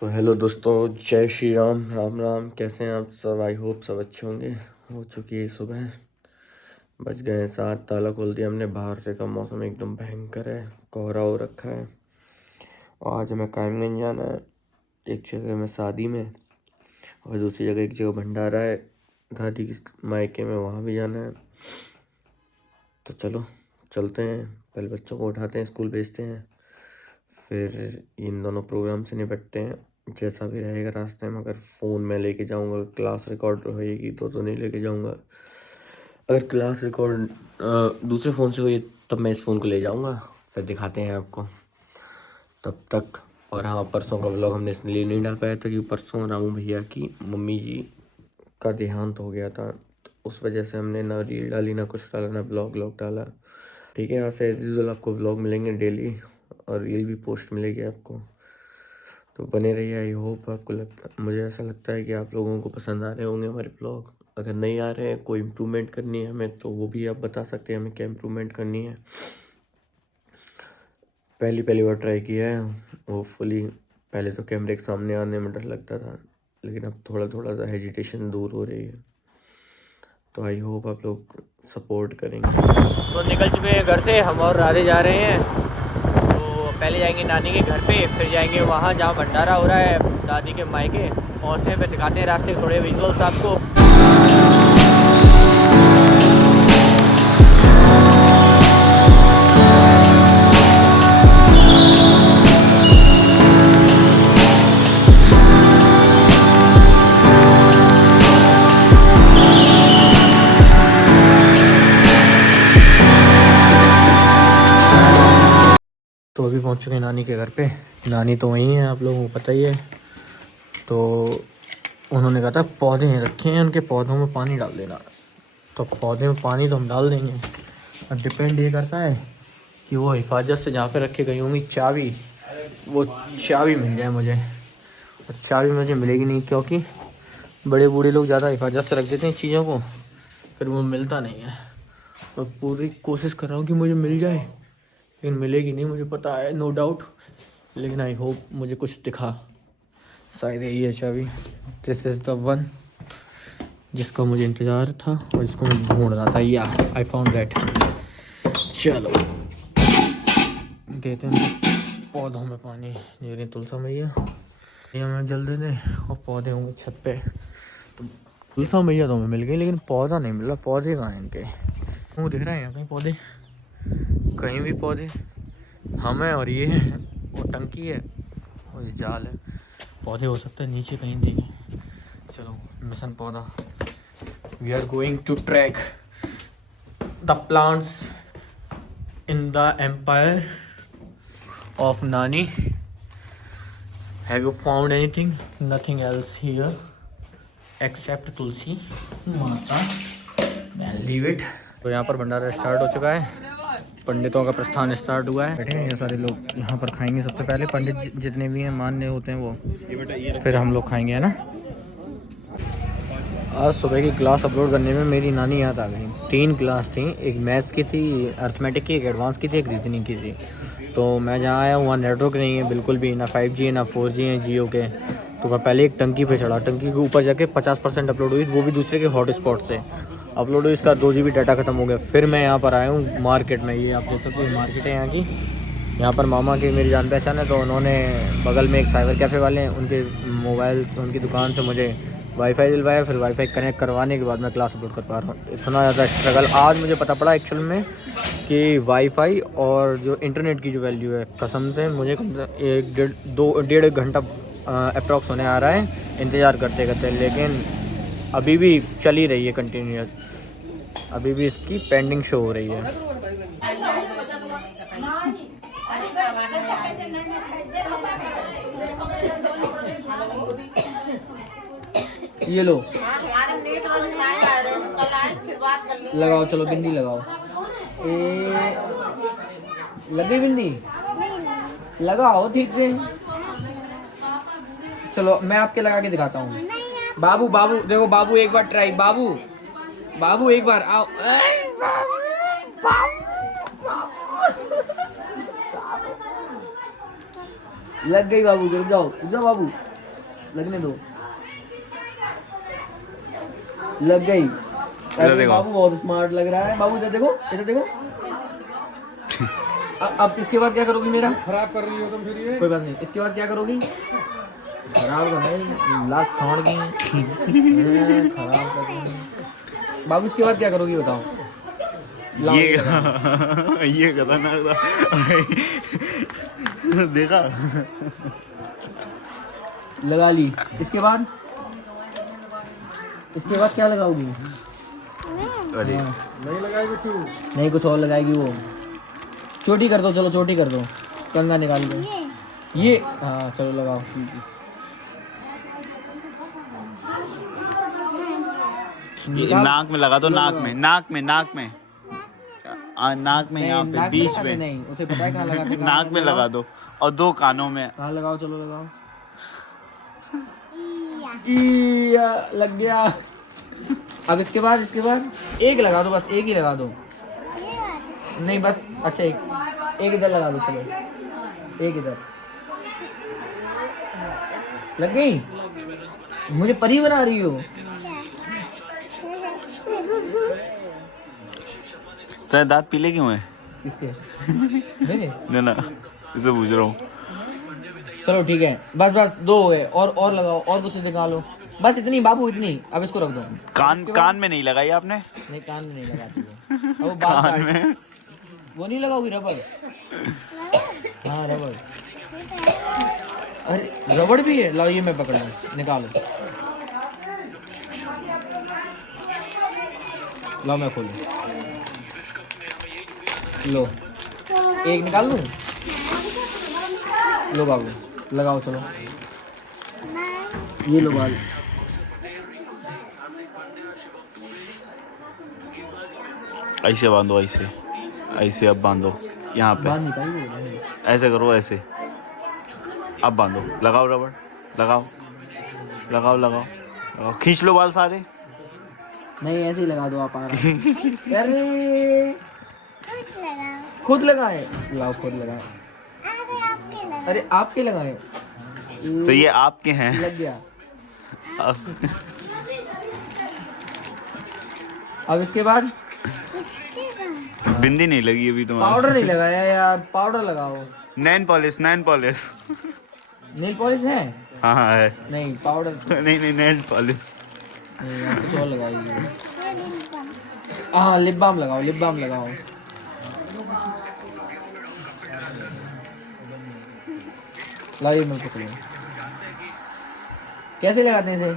तो हेलो दोस्तों, जय श्री राम। राम राम। कैसे हैं आप सब? आई होप सब अच्छे होंगे। हो चुकी है सुबह, बज गए हैं 7। ताला खोल दिया हमने। बाहर से का मौसम एकदम भयंकर है, कोहरा हो रखा है। और आज हमें कायमगंज जाना है, एक जगह में शादी में, और दूसरी जगह एक जगह भंडारा है दादी की मायके में, वहाँ भी जाना है। तो चलो चलते हैं। पहले बच्चों को उठाते हैं, स्कूल भेजते हैं, फिर इन दोनों प्रोग्राम से निपटते हैं। जैसा भी रहेगा रास्ते में। अगर फ़ोन में लेके जाऊंगा, क्लास रिकॉर्ड होएगी तो नहीं लेके जाऊंगा। अगर क्लास रिकॉर्ड दूसरे फ़ोन से हुई तब मैं इस फ़ोन को ले जाऊंगा, फिर दिखाते हैं आपको। तब तक। और हाँ, परसों का व्लॉग हमने इसलिए नहीं डाल पाया था कि परसों रामू भैया की मम्मी जी का देहांत हो गया था, तो उस वजह से हमने ना रील डाली, ना कुछ डाला, ना व्लॉग डाला। ठीक है, यहाँ से एज यूजुअल आपको व्लॉग मिलेंगे डेली, और रील भी पोस्ट मिलेगी आपको। तो बने रहिए। आई होप आपको मुझे ऐसा लगता है कि आप लोगों को पसंद आ रहे होंगे हमारे ब्लॉग। अगर नहीं आ रहे हैं, कोई इम्प्रूवमेंट करनी है हमें, तो वो भी आप बता सकते हैं हमें क्या इम्प्रूवमेंट करनी है। पहली बार ट्राई किया है, होपफुली। पहले तो कैमरे के सामने आने में डर लगता था, लेकिन अब थोड़ा थोड़ा सा हेजिटेशन दूर हो रही है। तो आई होप आप लोग सपोर्ट करेंगे। तो निकल चुके हैं घर से हम, और राधे जा रहे हैं। तो पहले जाएंगे नानी के घर पे, फिर जाएंगे वहाँ जहाँ भंडारा हो रहा है दादी के मायके। पहुँचते हैं, फिर दिखाते हैं रास्ते के थोड़े विजुअल्स आपको। तो अभी पहुँच चुके हैं नानी के घर पे। नानी तो वहीं है, आप लोगों को पता ही है। तो उन्होंने कहा था पौधे रखे हैं, उनके पौधों में पानी डाल देना। तो पौधे में पानी तो हम डाल देंगे, और डिपेंड ये करता है कि वो हिफाजत से जहाँ पे रखे गई होंगी चाबी, वो चाबी मिल जाए मुझे। और चाबी मुझे मिलेगी नहीं, क्योंकि बड़े बूढ़े लोग ज़्यादा हिफाजत से रख देते हैं चीज़ों को, फिर वो मिलता नहीं है। और पूरी कोशिश कर रहा हूँ कि मुझे मिल जाए, लेकिन मिलेगी नहीं, मुझे पता है, नो डाउट। लेकिन आई होप मुझे कुछ दिखा। शायद यही है चाबी। दिस इज़ द वन जिसका मुझे इंतज़ार था और जिसको मैं ढूंढ रहा था। या आई फाउंड दैट। चलो देते हैं पौधों में पानी। ये रही तुलसा मैया, ये हमें जल दे दे। और पौधे होंगे छत पे। तो तुलसा मैया तो हमें मिल गई, लेकिन पौधा नहीं मिल रहा। पौधे कहाँ हैं इनके? वो दिख रहा है यहाँ कहीं पौधे? कहीं भी पौधे हमें, और ये है वो टंकी है, और ये जाल है। पौधे हो सकते हैं नीचे कहीं दिखे। चलो मिशन पौधा। We are going to track the plants in the empire of Nani. Have you found anything? Nothing else here except Tulsi Mata. Then leave it. तो यहाँ पर भंडारा स्टार्ट हो चुका है। पंडितों का प्रस्थान स्टार्ट हुआ है। बैठे हैं ये सारे लोग, यहाँ पर खाएंगे सबसे पहले। पंडित जितने भी हैं मान्य होते हैं वो, फिर हम लोग खाएंगे, है ना। आज सुबह की क्लास अपलोड करने में मेरी नानी याद आ गई। 3 क्लास थी, एक मैथ्स की थी, अर्थमेटिक की, एक एडवांस की थी, एक रीजनिंग की थी। तो मैं जहाँ आया वहाँ नेटवर्क नहीं है बिल्कुल भी, ना 5G है ना 4G है जियो के। तो मैं पहले एक टंकी पे चढ़ा, टंकी के ऊपर जाके 50% अपलोड हुई, वो भी दूसरे के हॉटस्पॉट से अपलोड हुई। इसका 2 GB डाटा खत्म हो गया। फिर मैं यहाँ पर आया हूँ मार्केट में। ये आप देख सकते हैं, मार्केट है यहाँ की। यहाँ पर मामा की मेरी जान पहचान है, तो उन्होंने बगल में एक साइबर कैफ़े वाले हैं, उनके मोबाइल उनकी दुकान से मुझे वाईफाई दिलवाया। फिर वाईफाई कनेक्ट करवाने के बाद मैं क्लास अपलोड कर पा रहा हूँ। इतना ज़्यादा स्ट्रगल आज मुझे पता पड़ा एक्चुअल में कि वाईफाई और जो इंटरनेट की जो वैल्यू है, कसम से मुझे कम से 1-1.5 घंटा अप्रॉक्स होने आ रहा है इंतज़ार करते करते। लेकिन अभी भी चल ही रही है कंटिन्यूस, अभी भी इसकी पेंडिंग शो हो रही है। ये लो लगाओ, चलो बिंदी लगाओ। लग गई बिंदी? लगाओ ठीक से। चलो मैं आपके लगा के दिखाता हूँ। बाबू बाबू देखो, बाबू एक बार ट्राई। बाबू बाबू एक बार आओ। लग गई बाबू, रुक जाओ, रुक जाओ बाबू। लगने दो। लग गई। अरे बाबू बहुत स्मार्ट लग रहा है। बाबू इधर देखो, इधर देखो। अब इसके बाद क्या करोगी? मेरा खराब कर रही हो तुम फिर ये। कोई बात नहीं, इसके बाद क्या करोगी? खराब कर नहीं, लाख छोड़ दी खराब कर दी। बाबू इसके बाद क्या करोगी बताओ? ये खतरनाक था। देखा? लगा ली। इसके बाद क्या लगाओगी? अरे नहीं लगाएगी तू? नहीं, कुछ और लगाएगी वो। चोटी कर दो, चलो चोटी कर दो, कंगा निकाल दो। ये हाँ चलो लगाओ। नाक में लगा दो, नाक में, नाक में, नाक में, नाक में, यहाँ पे बीच में। नहीं, उसे पता है कहाँ लगाते हैं। नाक में लगा दो और 2 कानों में। कहाँ लगाओ? चलो लगाओ। इया लग गया। अब इसके बाद एक लगा दो, बस एक ही लगा दो। नहीं बस, अच्छा एक इधर लगा दो। चलो एक इधर। लग गई? मुझे परी बना रही हो। तेरे दांत पीले क्यों है? किसके? मेरे? ना इसे पूछ रहा हूँ। चलो ठीक है, बस 2 हो गए। और लगाओ, और कुछ निकालो। बस इतनी बाबू, इतनी। अब इसको रख दो। कान में नहीं लगाई आपने? नहीं, कान में नहीं लगाती वो। अब बाल कान में वो नहीं लगाओगी? रबड़? हाँ रबड़। अरे रबड़ भी है, लाओ ये मैं पकड़ लूँ। निकालो, लाओ मैं खोलूँ। लो एक निकाल लूँ। लो बाबू लगाओ। चलो ये लो बाल। ऐसे बांधो, ऐसे अब बांधो यहाँ पे। बाल निकाल, ऐसे करो, ऐसे अब बांधो। लगाओ रबड़, लगाओ लगाओ लगाओ लगाओ। खींच लो बाल सारे। नहीं ऐसे ही लगा दो आप। अरे खुद लगाए, लाओ खुद लगाए। अरे आपके लगाए तो ये आपके हैं। लग गया। अब इसके बाद बिंदी नहीं लगी अभी तुम्हारी। पाउडर नहीं लगाया यार, पाउडर लगाओ। नैन पॉलिश नेल पॉलिश है? हाँ है। नहीं पाउडर नहीं नैन पॉलिश नहीं, आप कुछ और लगाइए। हाँ लिप बाम लगाओ, लिप बाम लगाओ। लाइए मैं पकड़ूं। कैसे लगाते हैं इसे?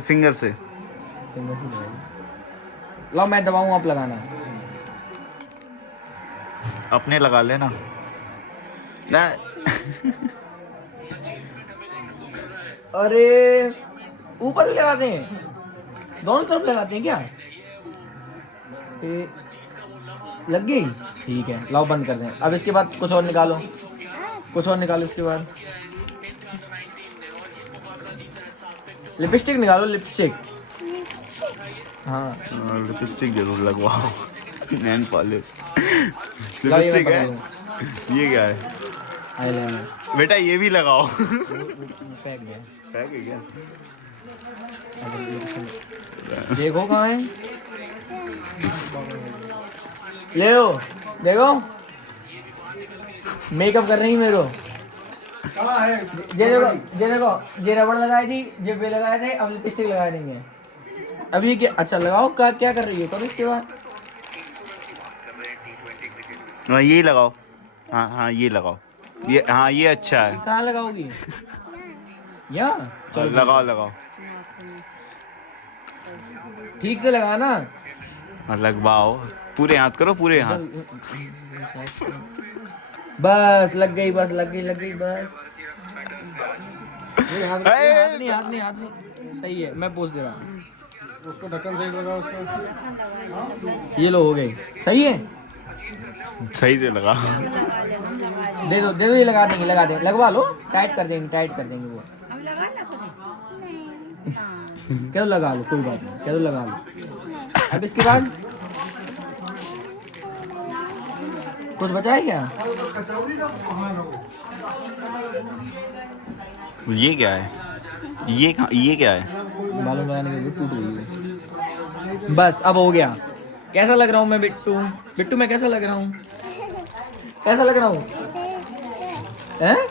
फिंगर से लाओ मैं दबाऊं, आप लगाना। अपने लगा लेना ना। अरे ऊपर भी लगाते हैं, दोनों तरफ लगाते हैं क्या? लग गई? ठीक है, लाओ बंद कर दें। अब इसके बाद कुछ और निकालो, इसके बाद लिपस्टिक निकालो, लिपस्टिक। हाँ लिपस्टिक जरूर लगवाओ। नैन पॉलिश लाओ ये मैं लिपस्टिक है। पकड़ ये क्या है? आईलाइनर। बेटा ये भी लगाओ। पैक गया। पैक है क्या? देखो कहाँ है, ले लो देखो। मेकअप कर रही मेरे को। ये देखो ये रबड़ लगाई थी, ये वे लगाए थे, अब लिपस्टिक लगा देंगे। अभी क्या? अच्छा लगाओ। क्या कर रही है? करो इसके बाद। ये लगाओ। हाँ ये लगाओ। ये हाँ ये अच्छा है। कहाँ लगाओगी? यहाँ चलो लगाओ ठीक से लगाना। लगवाओ, पूरे हाथ करो, पूरे हाथ। बस लग गई, बस लग गई बस। हाथ नहीं। सही है, मैं पोस्ट दे रहा हूँ उसको। ढक्कन सही लगाओ उसको। ये लो हो गई। सही है, सही से लगा। दे दो ये लगा देंगे, लगवा लो। टाइट कर देंगे वो। क्या लगा लो, कोई बात नहीं, क्या लगा लो। अब इसके बाद कुछ बचा है क्या? ये क्या है? ये क्या है? बालों लगाने के लिए टूट रही है। बस अब हो गया। कैसा लग रहा हूँ मैं बिट्टू? बिट्टू मैं कैसा लग रहा हूँ? कैसा लग रहा हूँ? हैं?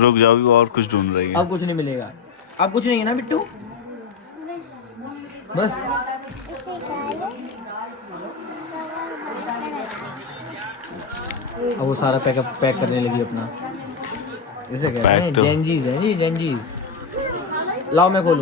रुक जाओ, भी और कुछ ढूंढ रही है। अब कुछ नहीं मिलेगा। अब कुछ नहीं है ना बिट्टू? बस अब वो सारा पैक करने लगी अपना। इसे कहते हैं पैक तो- जेंजीज है जी, जेंजीज। लाओ मैं खोलूं।